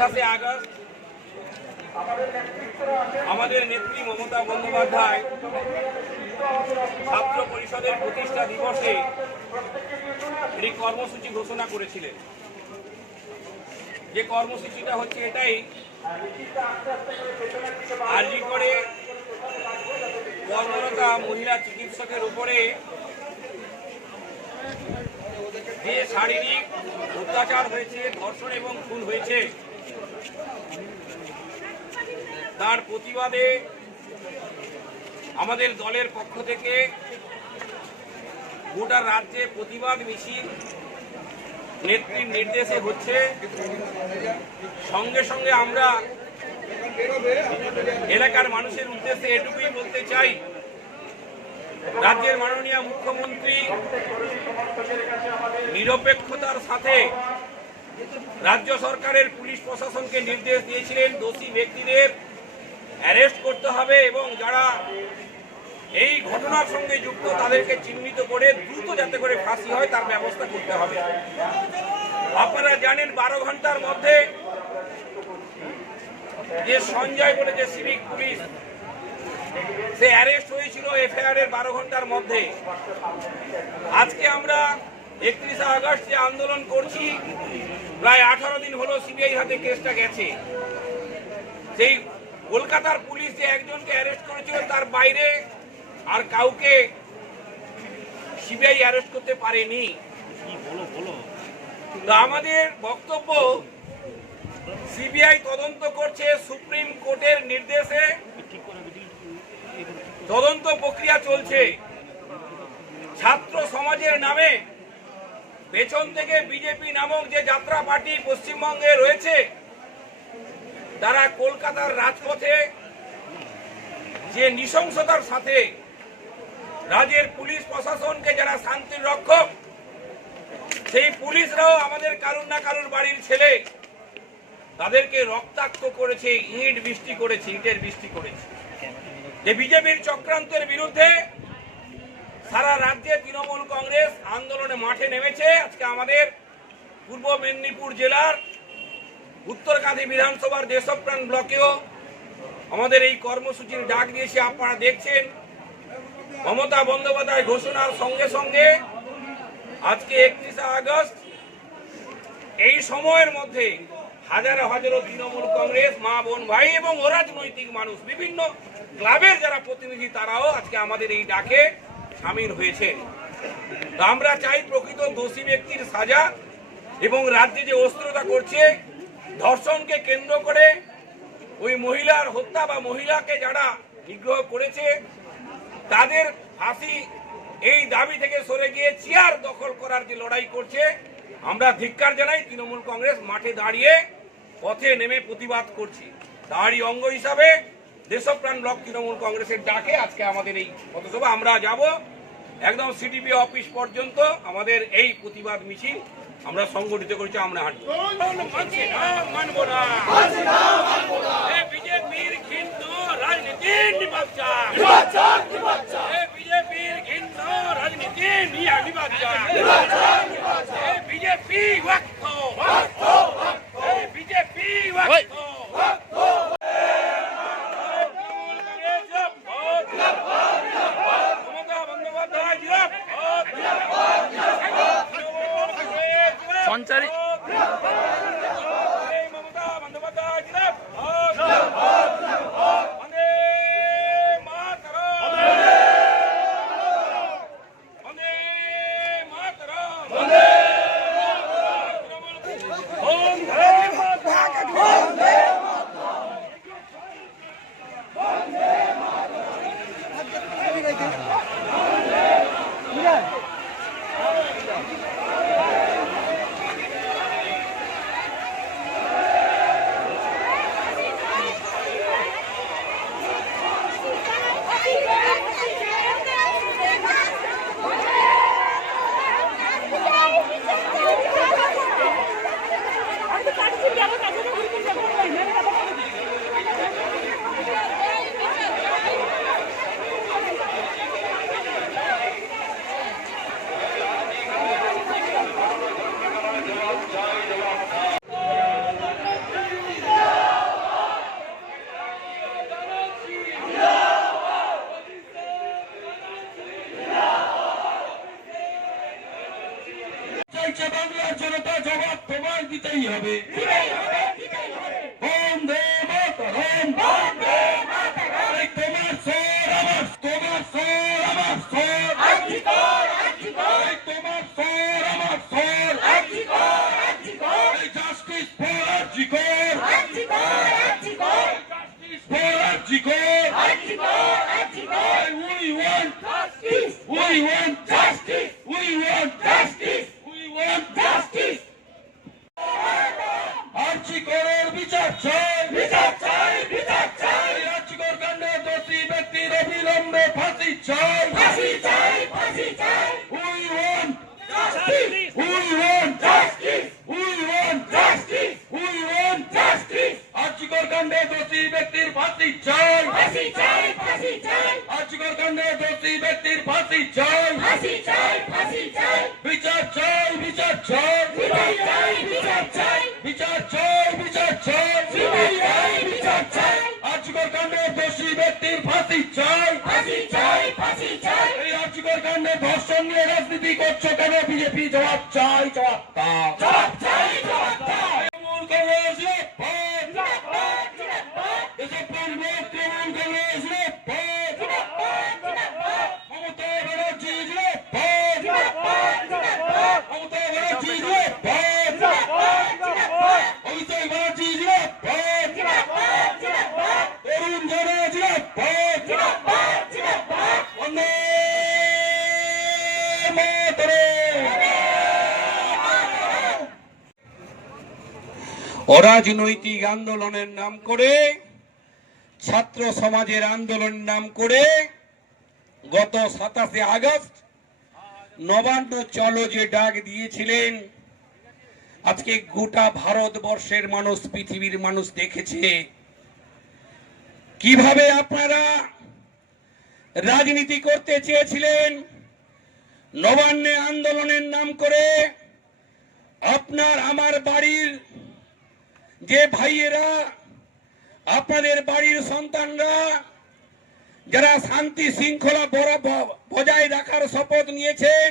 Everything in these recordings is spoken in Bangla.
28 আগস্ট আমাদের নেত্রী মমতা বন্দ্যোপাধ্যায় ছাত্র পরিষদের প্রতিষ্ঠা দিবসে এই কর্মসূচি ঘোষণা করেছিলেন। যে কর্মসূচিটা হচ্ছে এটাই, আরজি করে কর্মরতা মহিলা চিকিৎসকের উপরে যে শারীরিক অত্যাচার হয়েছে, ধর্ষণ এবং খুন হয়েছে, তার প্রতিবাদে আমাদের দলের পক্ষ থেকে গোটা রাজ্যে প্রতিবাদ মিছিল নেত্রীর নির্দেশে হচ্ছে। সঙ্গে সঙ্গে আমরা এলাকার মানুষের উদ্দেশ্যে এটুকুই বলতে চাই, রাজ্যের মাননীয় মুখ্যমন্ত্রী নিরপেক্ষতার সাথে রাজ্য সরকারের পুলিশ প্রশাসনকে নির্দেশ দিয়েছিলেন দোষী ব্যক্তিদের অ্যারেস্ট করতে হবে এবং যারা এই ঘটনার সঙ্গে যুক্ত তাদেরকে চিহ্নিত করে দ্রুত যাতে করে ফাঁসি হয় তার ব্যবস্থা করতে হবে। আপনারা জানেন 12 ঘন্টার মধ্যে যে সঞ্জয় বলে যে সিভিক পুলিশ, সে অ্যারেস্ট হয়েছিল এফআইআর এর 12 ঘন্টার মধ্যে। আজকে আমরা 31 আগস্ট যে আন্দোলন করছি, প্রায় 18 দিন হলো সিবিআই হাতে কেসটা গেছে। সেই কলকাতার পুলিশ যে একজনকে অ্যারেস্ট করেছিল তার বাইরে আর কাউকে সিবিআই অ্যারেস্ট করতে পারেনি। তো আমাদের বক্তব্য, সিবিআই তদন্ত করছে, সুপ্রিম কোর্টের নির্দেশে তদন্ত প্রক্রিয়া চলছে। ছাত্র সমাজের নামে পেছন থেকে বিজেপি নামক যে যাত্রা পার্টি পশ্চিমবঙ্গে রয়েছে, তারা কলকাতার রাজপথে যে নৃশংসতার সাথে রাজ্যের পুলিশ প্রশাসনকে, যারা শান্তির রক্ষক, সেই পুলিশরাও আমাদের কারুর না কারুর বাড়ির ছেলে, তাদেরকে রক্তাক্ত করেছে, ইটের বৃষ্টি করেছে। যে বিজেপির চক্রান্তের বিরুদ্ধে সারা রাজ্যে তৃণমূল কংগ্রেস আন্দোলনে মাঠে নেমেছে। আজকে আমাদের পূর্ব মেদিনীপুর জেলার উত্তরকাঁথি বিধানসভার দেশপ্রাণ ব্লকেও আমাদের এই কর্মসূচির ডাক দিয়েছে। আপনারা দেখছেন, মমতা বন্দ্যোপাধ্যায় ঘোষণার সঙ্গে সঙ্গে আজকে 31 আগস্ট এই সময়ের মধ্যে হাজারো হাজারো তৃণমূল কংগ্রেস মা বোন ভাই এবং অরাজনৈতিক মানুষ, বিভিন্ন ক্লাবের যারা প্রতিনিধি, তারাও আজকে আমাদের এই ডাকে সামিল হয়েছেন। আমরা চাই প্রকৃত দোষী ব্যক্তির সাজা এবং রাজ্যে যে অস্থিরতা করছে, ধর্ষণকে কেন্দ্র করে ওই মহিলার হত্যা বা মহিলাকে যারা নিগ্রহ করেছে তাদের ফাঁসি, এই দাবি থেকে সরে গিয়ে চেয়ার দখল করার যে লড়াই করছে, আমরা ধিক্কার জানাই। তৃণমূল কংগ্রেস মাঠে দাঁড়িয়ে পথে নেমে প্রতিবাদ করছি। তারই অঙ্গ হিসাবে দেশপ্রাণ ব্লক তৃণমূল কংগ্রেসের ডাকে আজকে আমাদের এই পথসভা। আমরা যাব একদম সিডিপি অফিস পর্যন্ত। আমাদের এই প্রতিবাদ মিছিল আমরা সংগঠিত করেছি। আমরা মানব না বিজেপির ঘৃণ্য রাজনীতির বিজেপির ঘৃণ্য রাজনীতি বিজেপি বিজেপি সঞ্চারী মমতা বন্দ্যোপাধ্যায় দিতেই হবে বন্দে মাতরম এই তোমার স্বর আমার তোমার স্বর আমার স্বর এই তোমার স্বর আমার স্বর এই justice for RG Kar justice for RG Kar we want justice we want justice we want justice we want justice আরজিকরের বিচার চাই আরজিকর কাণ্ডে দোষী ব্যক্তির অবিলম্বে ফাঁসি চাই we want justice we want justice we want justice we want justice RG Kar কাণ্ডে দোষী ব্যক্তির ফাঁসি চাই আরজিকর কাণ্ডে দোষী ব্যক্তির ফাঁসি চাই বিচার চাই বিচার চাই বিচার চাই আরজিকর কাণ্ডে দোষী ব্যক্তির ফাঁসি চাই এই আরজিকর কাণ্ডে ধর্ষণ নিয়ে রাজনীতি করছো কেন বিজেপি জবাব চাই জবাব দাও তৃণমূল কংগ্রেস দেশপ্রেম লোক তৃণমূল কংগ্রেস মমতা ব্যানার্জি মমতা ব্যানার্জি অভিষেক ব্যানার্জি তরুণ বন্দে অরাজনৈতিক আন্দোলনের নাম করে ছাত্র সমাজের আন্দোলনের নাম করে গত 27 আগস্ট নবান্ন চলো যে ডাক দিয়েছিলেন, আজকে গোটা ভারতবর্ষের মানুষ, পৃথিবীর মানুষ দেখেছে কিভাবে আপনারা রাজনীতি করতে চেয়েছিলেন। নবান্নে আন্দোলনের নাম করে আপনার আমার বাড়ির যে ভাইয়েরা, আপনাদের বাড়ির সন্তানরা যারা শান্তি শৃঙ্খলা বজায় রাখার শপথ নিয়েছেন,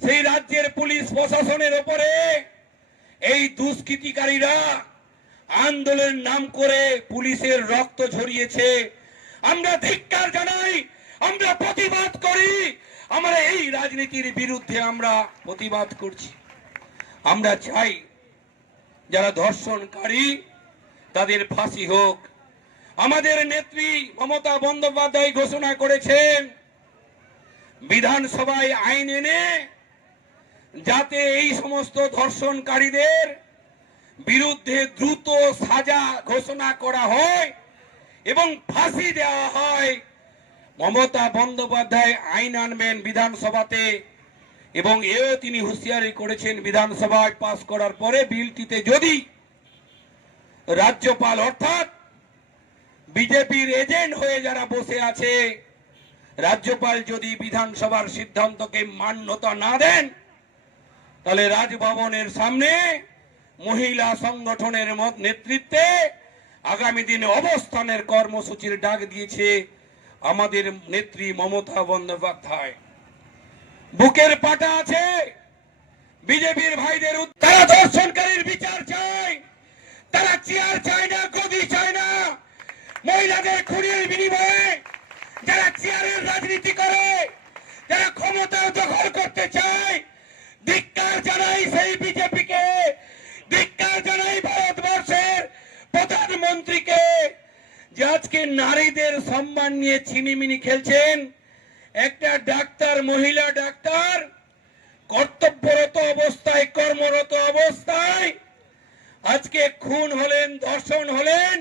সেই রাজ্যের পুলিশ প্রশাসনের উপরে এই দুষ্কৃতিকারীরা আন্দোলনের নাম করে পুলিশের রক্ত ঝরিয়েছে। আমরা ধিক্কার জানাই, আমরা প্রতিবাদ করি, আমরা এই রাজনীতির বিরুদ্ধে আমরা প্রতিবাদ করছি। আমরা চাই যারা ধর্ষণকারী তাদের ফাঁসি হোক। আমাদের নেত্রী মমতা বন্দ্যোপাধ্যায় ঘোষণা করেছেন বিধানসভায় আইন এনে যাতে এই সমস্ত ধর্ষণকারীদের বিরুদ্ধে দ্রুত সাজা ঘোষণা করা হয় এবং ফাঁসি দেওয়া হয়। মমতা বন্দ্যোপাধ্যায় আইন আনবেন বিধানসভাতে এবং এও তিনি হুঁশিয়ারি করেছেন বিধানসভায় পাস করার পরে বিলটিতে যদি রাজ্যপাল অর্থাৎ বিজেপির এজেন্ট হয়ে যারা বসে আছে, রাজ্যপাল যদি বিধানসভার সিদ্ধান্তকে মান্যতা না দেন, তাহলে রাজভবনের সামনে মহিলা সংগঠনের নেতৃত্বে আগামী দিনে অবস্থানের কর্মসূচির ডাক দিয়েছে আমাদের নেত্রী মমতা বন্দ্যোপাধ্যায়। বুকের পাটা আছে বিজেপির ভাইদের, তারা ধর্ষণকারীর বিচার চায়, তারা চেয়ার চায় না, গদি চায় না। মহিলাদের খুনের বিনিময়ে যারা চেয়ারের রাজনীতি করে, যারা ক্ষমতা দখল করতে চায়, ধিক্কার জানাই সেই বিজেপিকে, ধিক্কার জানাই ভারতবর্ষের প্রধানমন্ত্রীকে যে আজকে নারীদের সম্মান নিয়ে ছিনিমিনি খেলছেন। একটা ডাক্তার, মহিলা ডাক্তার কর্তব্যরত অবস্থায়, কর্মরত অবস্থায় আজকে খুন হলেন, ধর্ষণ হলেন,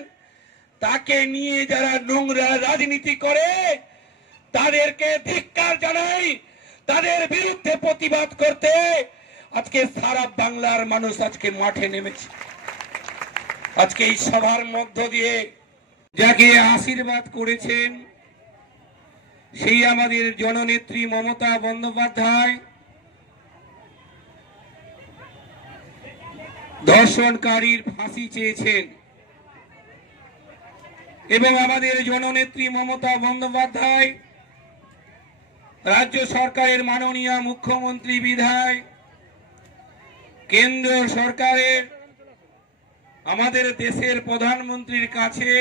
তাকে নিয়ে যারা নোংরা রাজনীতি করে তাদেরকে ধিক্কার জানাই, তাদের বিরুদ্ধে প্রতিবাদ করতে আজকে সারা বাংলার মানুষ আজকে মাঠে নেমেছে। আজকে এই সভার মধ্য দিয়ে যাকে আশীর্বাদ করেছেন সেই আমাদের জননেত্রী মমতা বন্দ্যোপাধ্যায় ধর্ষণকারীর ফাঁসি চেয়েছেন এবং আমাদের জননেত্রী মমতা বন্দ্যোপাধ্যায় রাজ্য সরকারের মাননীয় মুখ্যমন্ত্রী বিধায় কেন্দ্র সরকারের আমাদের দেশের প্রধানমন্ত্রীর কাছে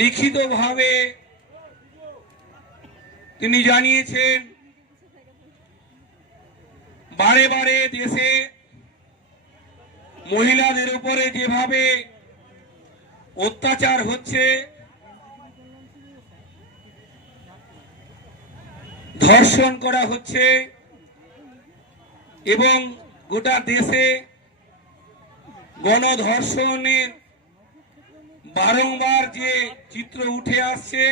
লিখিতভাবে তিনি জানিয়েছেন, বারে বারে দেশে মহিলাদের উপরে যেভাবে অত্যাচার হচ্ছে, ধর্ষণ করা হচ্ছে এবং গোটা দেশে গণধর্ষণের বারংবার যে চিত্র উঠে আসছে,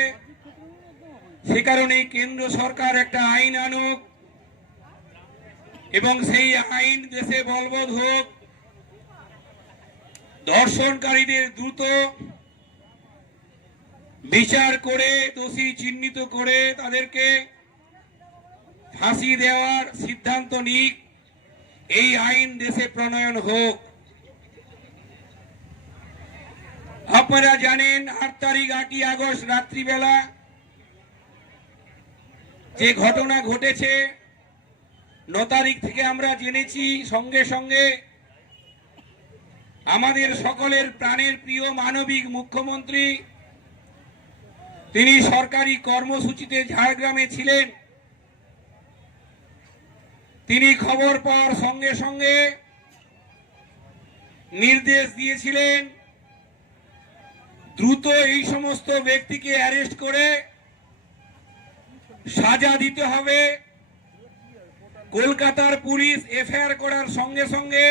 সে কারণে কেন্দ্র সরকার একটা আইন আনুক এবং সেই আইন দেশে বলবৎ হোক। ধর্ষণকারীদের দ্রুত বিচার করে দোষী চিহ্নিত করে তাদেরকে ফাঁসি দেওয়ার সিদ্ধান্ত নিক, এই আইন দেশে প্রণয়ন হোক। আপনারা জানেন 8 আগস্ট রাত্রিবেলা যে ঘটনা ঘটেছে, 9 তারিখ থেকে আমরা জেনেছি, সঙ্গে সঙ্গে আমাদের সকলের প্রাণের প্রিয় মানবিক মুখ্যমন্ত্রী তিনি সরকারি কর্মসূচিতে ঝাড়গ্রামে ছিলেন। তিনি খবর পাওয়ার সঙ্গে সঙ্গে নির্দেশ দিয়েছিলেন দ্রুত এই সমস্ত ব্যক্তিকে অ্যারেস্ট করে সাজা দিতে হবে। কলকাতার পুলিশ এফআইআর করার সঙ্গে সঙ্গে